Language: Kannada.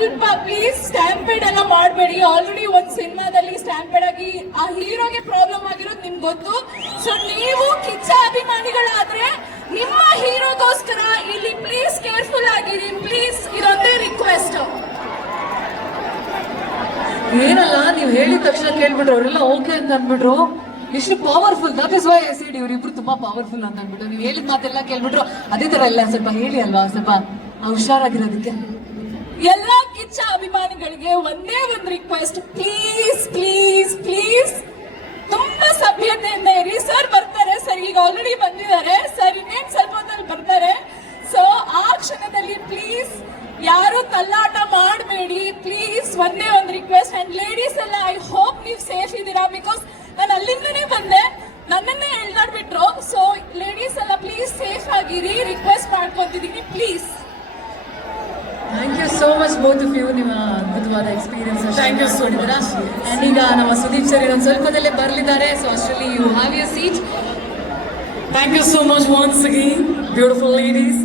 ಸ್ವಲ್ಪ ಪ್ಲೀಸ್ ಸ್ಟ್ಯಾಂಪೇಡ್ ಎಲ್ಲ ಮಾಡಬೇಡಿ. ಆಲ್ರೆಡಿ ಒಂದ್ ಸಿನಿಮಾದಲ್ಲಿ ಸ್ಟ್ಯಾಂಪೇಡ್ ಆಗಿ ಆ ಹೀರೋಗೆ ಪ್ರಾಬ್ಲಮ್ ಆಗಿರೋದು ನಿಮ್ಗೆ ಗೊತ್ತು. ಸೊ ನೀವು ಕಿಚ್ಚ ಅಭಿಮಾನಿಗಳಾದ್ರೆ ನಿಮ್ಮ ಹೀರೋಗೋಸ್ಕರ ಇಲ್ಲಿ ಪ್ಲೀಸ್ ಕೇರ್ಫುಲ್ ಆಗಿರಿ. ಪ್ಲೀಸ್ ಇದೊಂದೇ ರಿಕ್ವೆಸ್ಟ್ ಏನಲ್ಲ ನೀವು ಹೇಳಿದ ತಕ್ಷಣ ಕೇಳ್ಬಿಟ್ರು ಅವರೆಲ್ಲ ಓಕೆ ಅಂತ ಅಂದ್ಬಿಟ್ರು. ಇಷ್ಟು powerful that is why acid ಇವ್ರಿಬ್ರು ತುಂಬಾ ಪವರ್ಫುಲ್ ಅಂತ ಅಂದ್ಬಿಟ್ಟು ನೀವು ಹೇಳಿದ ಮಾತೆಲ್ಲ ಕೇಳ್ಬಿಟ್ರು. ಅದೇ ತರ ಎಲ್ಲ ಸ್ವಲ್ಪ ಹೇಳಿ ಅಲ್ವಾ ಸ್ವಲ್ಪ ಹುಷಾರಾಗಿರೋದಕ್ಕೆ. ಎಲ್ಲಾ ಕಿಚ್ಚ ಅಭಿಮಾನಿಗಳಿಗೆ ಒಂದೇ ಒಂದು ರಿಕ್ವೆಸ್ಟ್ ಪ್ಲೀಸ್ ಪ್ಲೀಸ್ ಪ್ಲೀಸ್ ತುಂಬಾ ಸಭ್ಯತೆಯಿಂದ ಇರಿ. ಸರ್ ಬರ್ತಾರೆ. ಸರ್ ಈಗ ಆಲ್ರೆಡಿ ಬಂದಿದ್ದಾರೆ. ಸರ್ ಇನ್ನೇನ್ ಸ್ವಲ್ಪ ಹೊತ್ತಲ್ಲಿ ಬರ್ತಾರೆ. ಸೊ ಆ ಕ್ಷಣದಲ್ಲಿ ಪ್ಲೀಸ್ ಯಾರು ತಲ್ಲಾಟ ಮಾಡಬೇಡಿ. ಪ್ಲೀಸ್ ಒಂದೇ ಒಂದು ರಿಕ್ವೆಸ್ಟ್ ಅಂಡ್ ಲೇಡೀಸ್ ಎಲ್ಲ ಐ ಹೋಪ್ ನೀವು ಸೇಫ್ ಇದ್ದೀರಾ? ಬಿಕಾಸ್ ನಾನು ಅಲ್ಲಿಂದನೇ ಬಂದೆ. ನನ್ನನ್ನೇ ಎಳ್ದಾಡ್ಬಿಟ್ರು. ಸೊ ಲೇಡೀಸ್ ಎಲ್ಲ ಪ್ಲೀಸ್ ಸೇಫ್ ಆಗಿರಿ. ರಿಕ್ವೆಸ್ಟ್ ಮಾಡ್ಕೊತಿದ್ದೀನಿ. ಪ್ಲೀಸ್ ಬೋತ್ ಆಫ್ ಯು ನಿಮ್ಮ ಅದ್ಭುತವಾದ experience thank you so. And ಈಗ ನಮ್ಮ ಸುದೀಪ್ ಸರ್ ಇನ್ನೊಂದು ಸ್ವಲ್ಪದಲ್ಲೇ ಬರಲಿದ್ದಾರೆ ಸೊ ಅಷ್ಟರಲ್ಲಿ you have your seat thank you so much once again beautiful ladies.